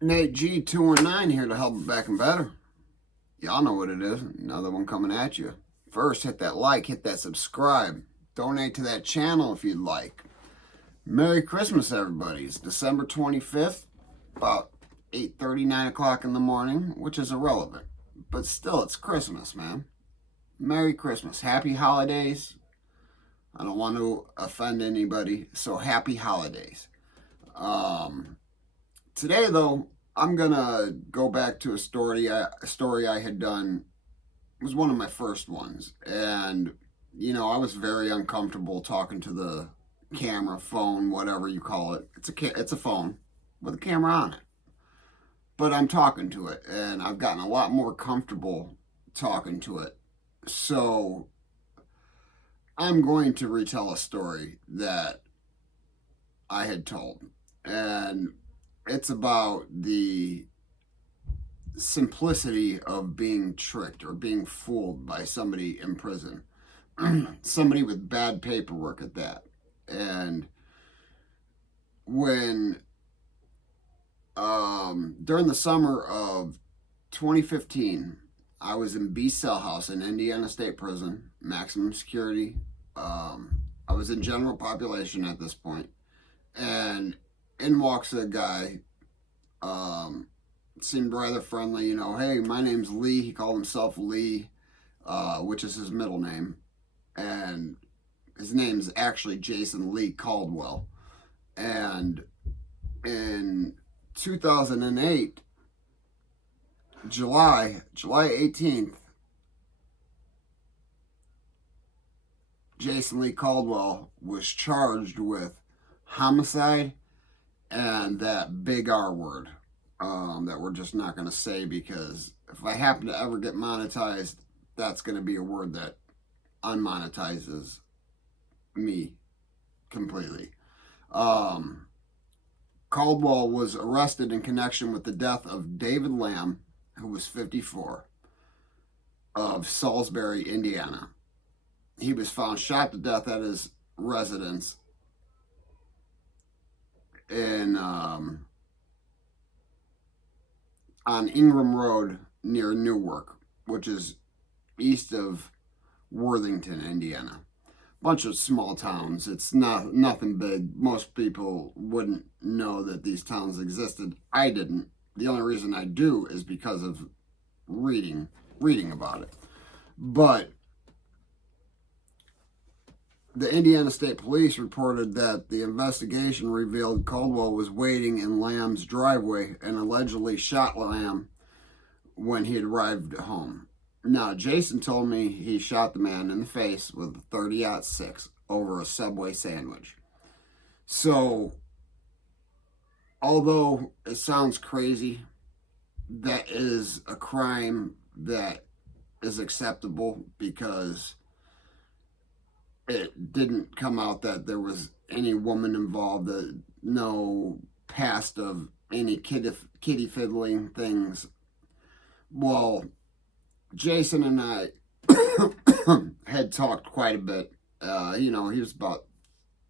Nate G219 here to help it back and better. Y'all know what it is. Another one coming at you. First, hit that like, hit that subscribe. Donate to that channel if you'd like. Merry Christmas, everybody. It's December 25th, about 8:30, 9 o'clock in the morning, which is irrelevant. But still, it's Christmas, man. Merry Christmas. Happy holidays. I don't want to offend anybody, so happy holidays. Today, though, I'm gonna go back to a story I had done. It was one of my first ones, and I was very uncomfortable talking to the camera, phone, whatever you call it. It's a phone with a camera on it, but I'm talking to it, and I've gotten a lot more comfortable talking to it. So I'm going to retell a story that I had told, and it's about the simplicity of being tricked or being fooled by somebody in prison. Somebody with bad paperwork at that. And when during the summer of 2015, I was in B Cell House in Indiana State Prison, maximum security. I was in general population at this point, and in walks a guy, seemed rather friendly, hey, my name's Lee. He called himself Lee, which is his middle name. And his name's actually Jason Lee Caldwell. And in 2008, July 18th, Jason Lee Caldwell was charged with homicide and that big R word that we're just not going to say, because if I happen to ever get monetized, that's going to be a word that unmonetizes me completely. Caldwell was arrested in connection with the death of David Lamb, who was 54, of Salisbury, Indiana. He was found shot to death at his residence in on Ingram Road near Newark, which is east of Worthington, Indiana. Bunch of small towns. It's nothing big. Most people wouldn't know that these towns existed. I didn't. The only reason I do is because of reading about it. But the Indiana State Police reported that the investigation revealed Caldwell was waiting in Lamb's driveway and allegedly shot Lamb when he had arrived home. Now, Jason told me he shot the man in the face with a .30-06 over a Subway sandwich. So, although it sounds crazy, that is a crime that is acceptable because it didn't come out that there was any woman involved, no past of any kitty fiddling things. Well, Jason and I had talked quite a bit. He was about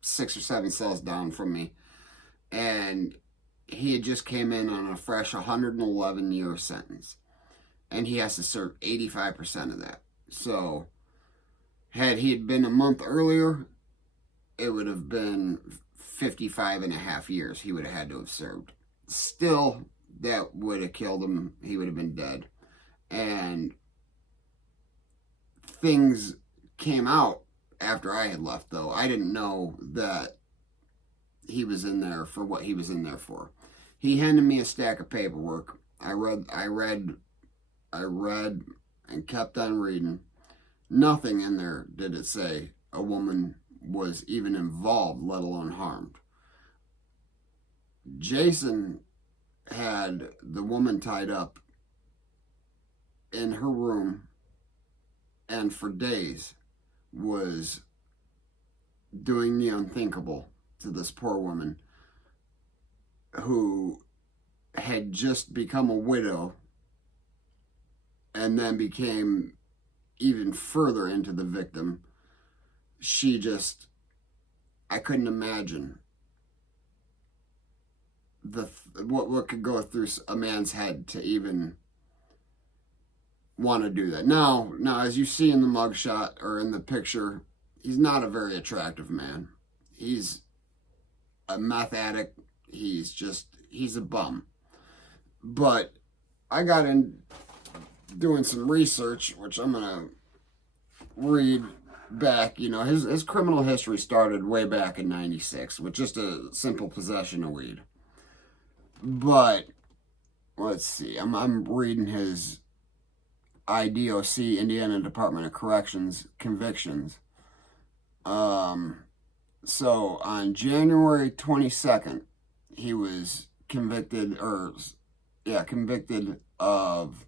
6 or 7 cells down from me, and he had just came in on a fresh 111-year sentence, and he has to serve 85% of that. So had he been a month earlier, it would have been 55 and a half years he would have had to have served. Still, that would have killed him. He would have been dead. And things came out after I had left, though. I didn't know that he was in there for what he was in there for. He handed me a stack of paperwork. I read, and kept on reading. Nothing in there did it say a woman was even involved, let alone harmed. Jason had the woman tied up in her room, and for days was doing the unthinkable to this poor woman who had just become a widow and then became even further into the victim. I couldn't imagine what could go through a man's head to even want to do that. Now, as you see in the mugshot or in the picture, he's not a very attractive man. He's a meth addict. He's a bum. But I got in doing some research, which I'm going to read back. His criminal history started way back in 96 with just a simple possession of weed. But let's see. I'm reading his IDOC, Indiana Department of Corrections, convictions. So on January 22nd, he was convicted of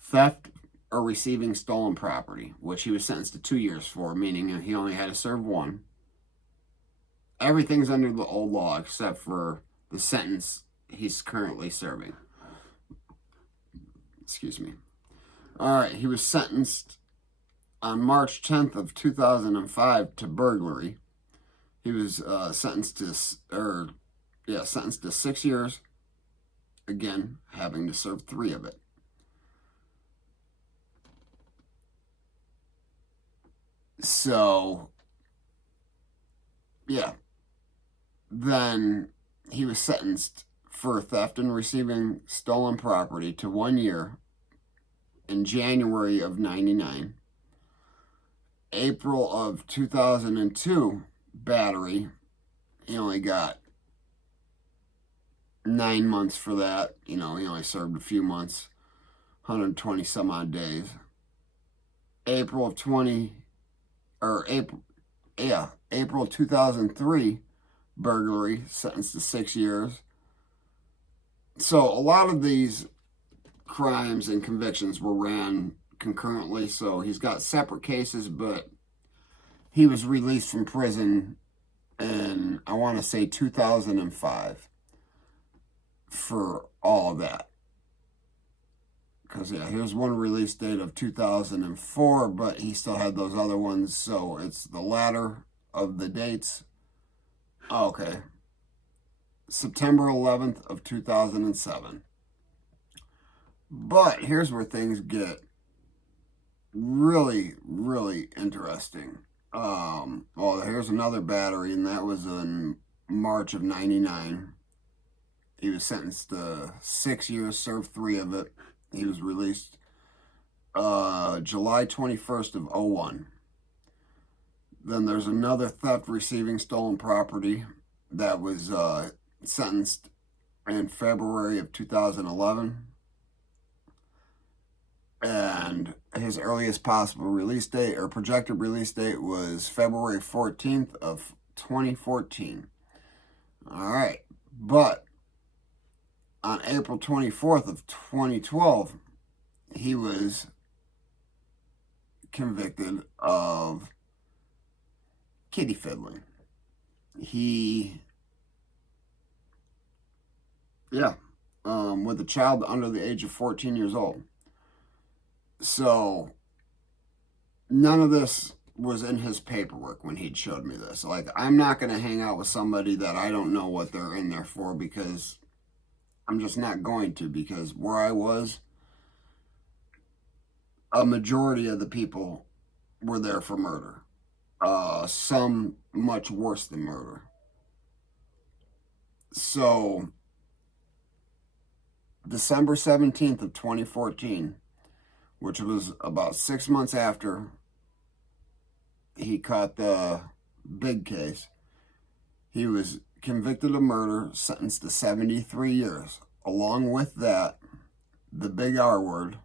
theft or receiving stolen property, which he was sentenced to 2 years for, meaning he only had to serve 1. Everything's under the old law except for the sentence he's currently serving. Excuse me. All right, he was sentenced on March 10th of 2005 to burglary. He was sentenced to 6 years. Again, having to serve 3 of it. So, yeah. Then he was sentenced for theft and receiving stolen property to 1 year in January of 99. April of 2002, battery. He only got 9 months for that. He only served a few months, 120 some odd days. April 2003, burglary, sentenced to 6 years. So a lot of these crimes and convictions were ran concurrently, so he's got separate cases, but he was released from prison in, I want to say, 2005 for all of that. Because, here's one release date of 2004, but he still had those other ones, so it's the latter of the dates. Okay. September 11th of 2007. But here's where things get really, really interesting. Here's another battery, and that was in March of 99. He was sentenced to 6 years, served 3 of it. He was released July 21st of 01. Then there's another theft receiving stolen property that was sentenced in February of 2011. And his earliest possible release date or projected release date was February 14th of 2014. All right. But on April 24th of 2012, he was convicted of kitty fiddling. With a child under the age of 14 years old. So, none of this was in his paperwork when he'd showed me this. Like, I'm not going to hang out with somebody that I don't know what they're in there for, because I'm just not going to, because where I was, a majority of the people were there for murder. Some much worse than murder. So, December 17th of 2014, which was about 6 months after he caught the big case, he was convicted of murder, sentenced to 73 years. Along with that, the big R word,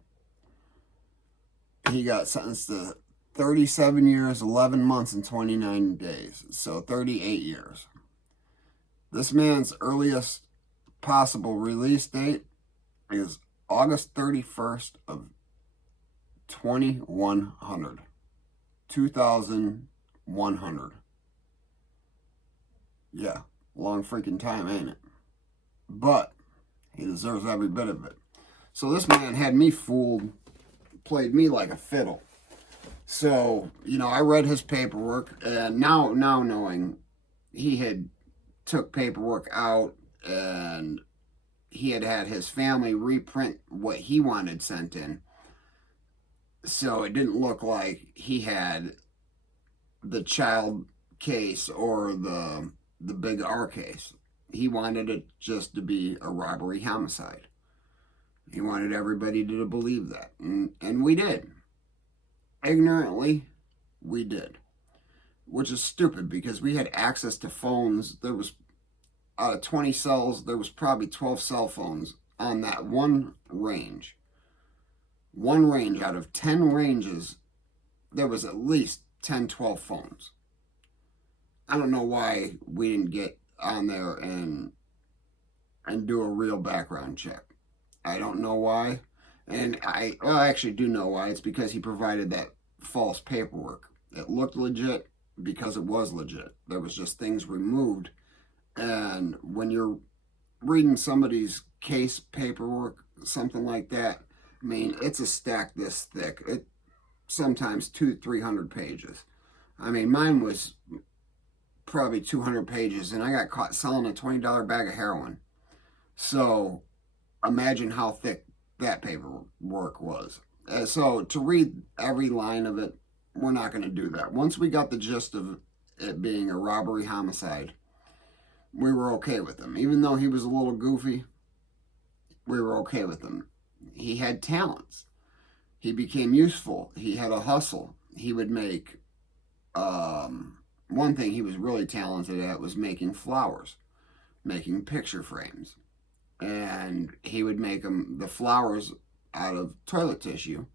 he got sentenced to 37 years, 11 months, and 29 days. So 38 years. This man's earliest possible release date is August 31st of 2100. 2100. Yeah, long freaking time, ain't it? But he deserves every bit of it. So this man had me fooled, played me like a fiddle. So, I read his paperwork, and now knowing he had took paperwork out and he had had his family reprint what he wanted sent in, so it didn't look like he had the child case or the big R case. He wanted it just to be a robbery homicide. He wanted everybody to believe that, and we did. Ignorantly, we did, which is stupid because we had access to phones. There was out of 20 cells, there was probably 12 cell phones on that one range. One range out of 10 ranges, there was at least 10, 12 phones. I don't know why we didn't get on there and do a real background check. I don't know why. And I actually do know why. It's because he provided that false paperwork. It looked legit because it was legit. There was just things removed. And when you're reading somebody's case paperwork, something like that, I mean, it's a stack this thick. It sometimes 200-300 pages. I mean, mine was probably 200 pages, and I got caught selling a $20 bag of heroin. So imagine how thick that paperwork was. So to read every line of it, we're not going to do that. Once we got the gist of it being a robbery homicide, we were okay with him. Even though he was a little goofy, we were okay with him. He had talents. He became useful. He had a hustle. He would make, one thing he was really talented at was making flowers, making picture frames. And he would make the flowers out of toilet tissue,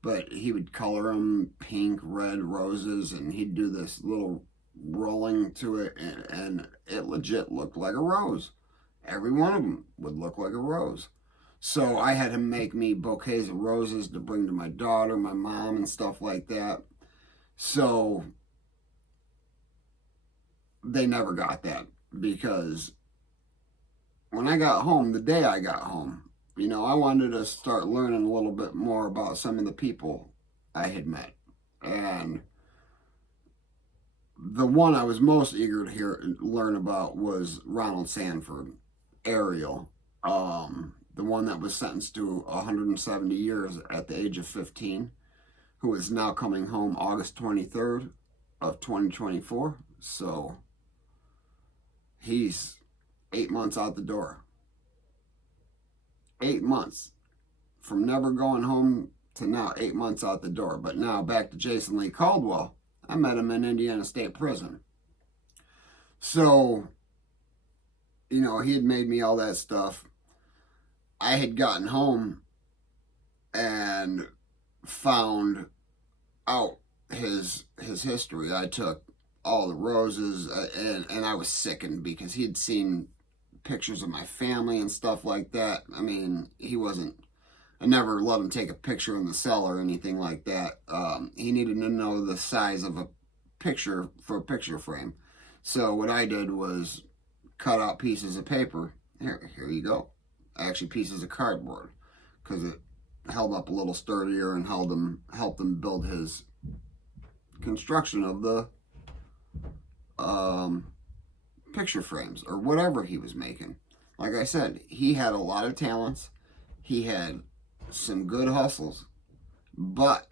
but he would color them pink, red, roses, and he'd do this little rolling to it, and it legit looked like a rose. Every one of them would look like a rose. So I had him make me bouquets of roses to bring to my daughter, my mom, and stuff like that. So they never got that, because when I got home, the day I got home, I wanted to start learning a little bit more about some of the people I had met. And the one I was most eager to learn about was Ronald Sanford, Ariel, the one that was sentenced to 170 years at the age of 15, who is now coming home August 23rd of 2024. So he's 8 months out the door. 8 months. From never going home to now, 8 months out the door. But now back to Jason Lee Caldwell. I met him in Indiana State Prison. So, he had made me all that stuff. I had gotten home and found out his history. I took all the roses, and I was sickened because he had seen pictures of my family and stuff like that. I mean, I never let him take a picture in the cell or anything like that. He needed to know the size of a picture for a picture frame. So what I did was cut out pieces of paper. Here you go. Actually, pieces of cardboard, because it held up a little sturdier and helped him build his construction of the picture frames or whatever he was making. Like I said, he had a lot of talents. He had some good hustles, but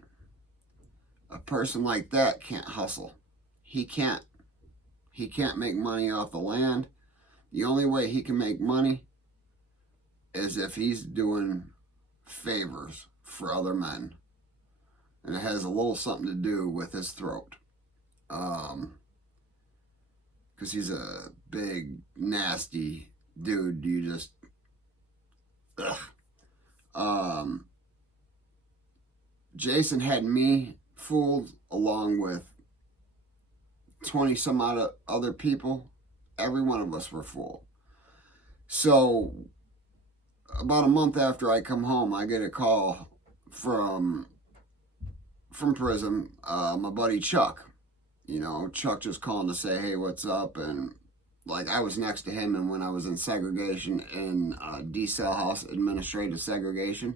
a person like that can't hustle. He can't make money off the land. The only way he can make money is if he's doing favors for other men, and it has a little something to do with his throat. Because he's a big, nasty dude. You just, ugh. Jason had me fooled along with 20 some odd of other people. Every one of us were fooled. So about a month after I come home, I get a call from prison. My buddy Chuck. Chuck just calling to say, hey, what's up? And like, I was next to him, and when I was in segregation in D-cell house, administrative segregation,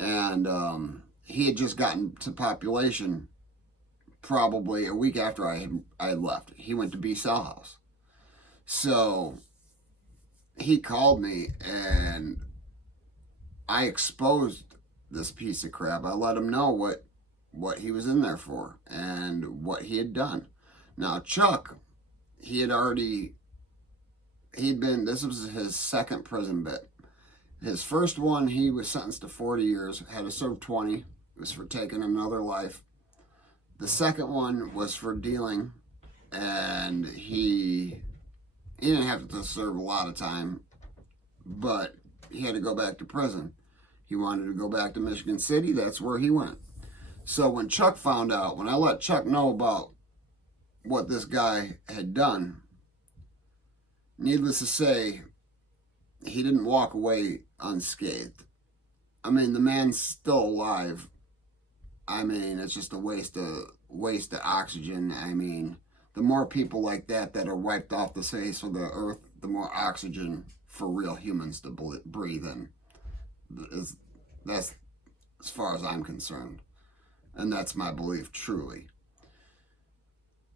and he had just gotten to population probably a week after I had left. He went to B-cell house. So he called me and I exposed this piece of crap. I let him know what he was in there for and what he had done. Now Chuck, he had already he'd been this was his second prison bit. His first one, he was sentenced to 40 years, had to serve 20. It was for taking another life. The second one was for dealing, and he didn't have to serve a lot of time, but he had to go back to prison. He wanted to go back to Michigan City. That's where he went. So when Chuck found out, when I let Chuck know about what this guy had done, needless to say, he didn't walk away unscathed. I mean, the man's still alive. I mean, it's just a waste of oxygen. I mean, the more people like that are wiped off the face of the earth, the more oxygen for real humans to breathe in. That's as far as I'm concerned. And that's my belief, truly.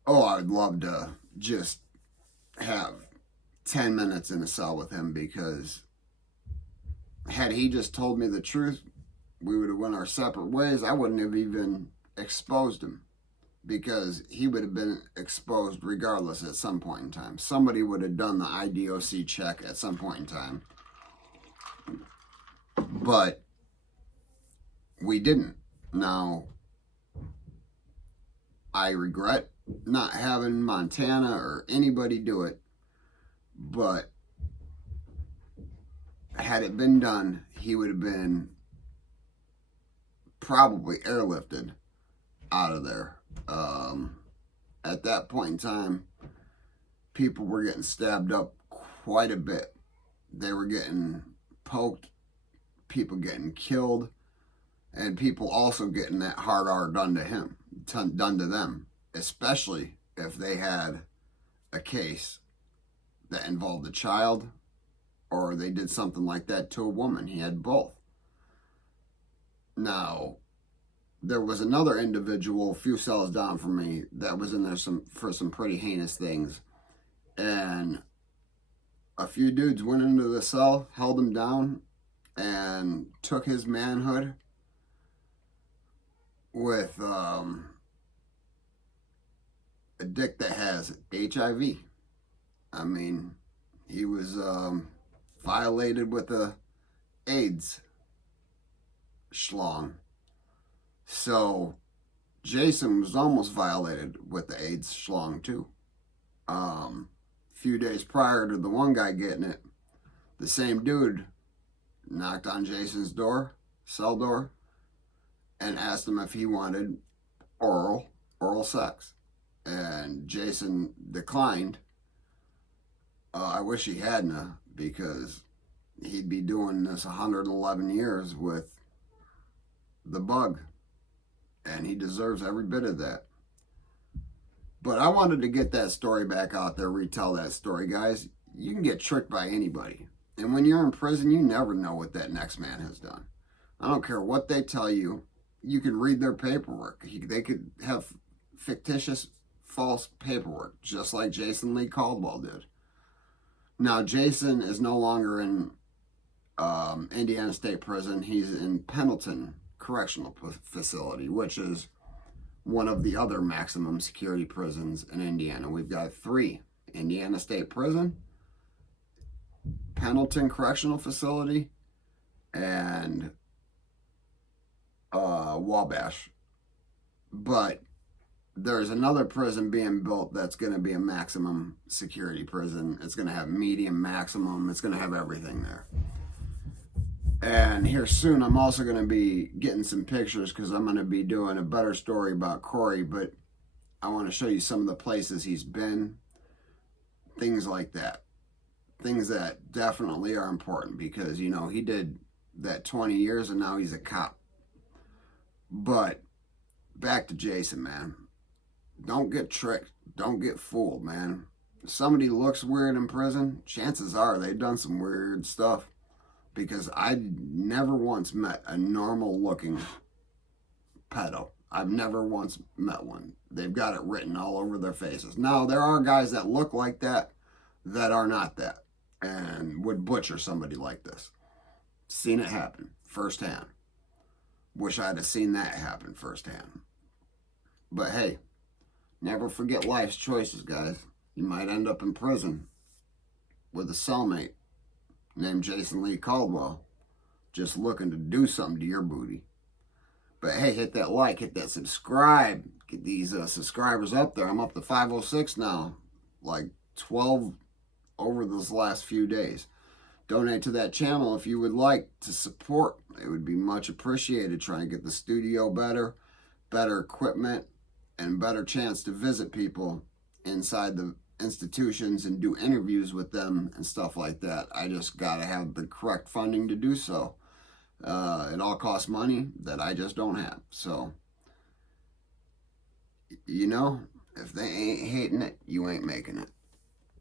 Oh, I'd love to just have 10 minutes in a cell with him, because had he just told me the truth, we would have went our separate ways. I wouldn't have even exposed him, because he would have been exposed regardless at some point in time. Somebody would have done the IDOC check at some point in time. But we didn't. Now, I regret not having Montana or anybody do it, but had it been done, he would have been probably airlifted out of there. At that point in time, people were getting stabbed up quite a bit. They were getting poked, people getting killed, and people also getting that hard R done to them, especially if they had a case that involved a child, or they did something like that to a woman. He had both. Now, there was another individual a few cells down from me that was in there for some pretty heinous things. And a few dudes went into the cell, held him down, and took his manhood with a dick that has HIV. I mean, he was violated with a AIDS schlong. So Jason was almost violated with the AIDS schlong too. A few days prior to the one guy getting it, the same dude knocked on Jason's cell door, and asked him if he wanted oral sex. And Jason declined. I wish he hadn't, because he'd be doing this 111 years with the bug, and he deserves every bit of that. But I wanted to get that story back out there, retell that story, guys. You can get tricked by anybody, and when you're in prison, you never know what that next man has done. I don't care what they tell you. You can read their paperwork. They could have fictitious, false paperwork, just like Jason Lee Caldwell did. Now, Jason is no longer in Indiana State Prison. He's in Pendleton Correctional Facility, which is one of the other maximum security prisons in Indiana. We've got 3: Indiana State Prison, Pendleton Correctional Facility, and Wabash. But there's another prison being built that's going to be a maximum security prison. It's going to have medium, maximum. It's going to have everything there. And here soon, I'm also going to be getting some pictures, because I'm going to be doing a better story about Corey. But I want to show you some of the places he's been, things like that. Things that definitely are important, because, you know, he did that 20 years and now he's a cop. But back to Jason, man. Don't get tricked. Don't get fooled, man. If somebody looks weird in prison, chances are they've done some weird stuff, because I never once met a normal looking pedo. I've never once met one. They've got it written all over their faces. Now, there are guys that look like that are not that. and would butcher somebody like this. Seen it happen firsthand. Wish I'd have seen that happen firsthand. But hey, never forget life's choices, guys. You might end up in prison with a cellmate named Jason Lee Caldwell just looking to do something to your booty. But hey, hit that like, hit that subscribe. Get these subscribers up there. I'm up to 506 now. Like 12 over this last few days. Donate to that channel if you would like to support. It would be much appreciated. Trying to get the studio better equipment, and better chance to visit people inside the institutions and do interviews with them and stuff like that. I just got to have the correct funding to do so. It all costs money that I just don't have. So, you know, if they ain't hating it, you ain't making it.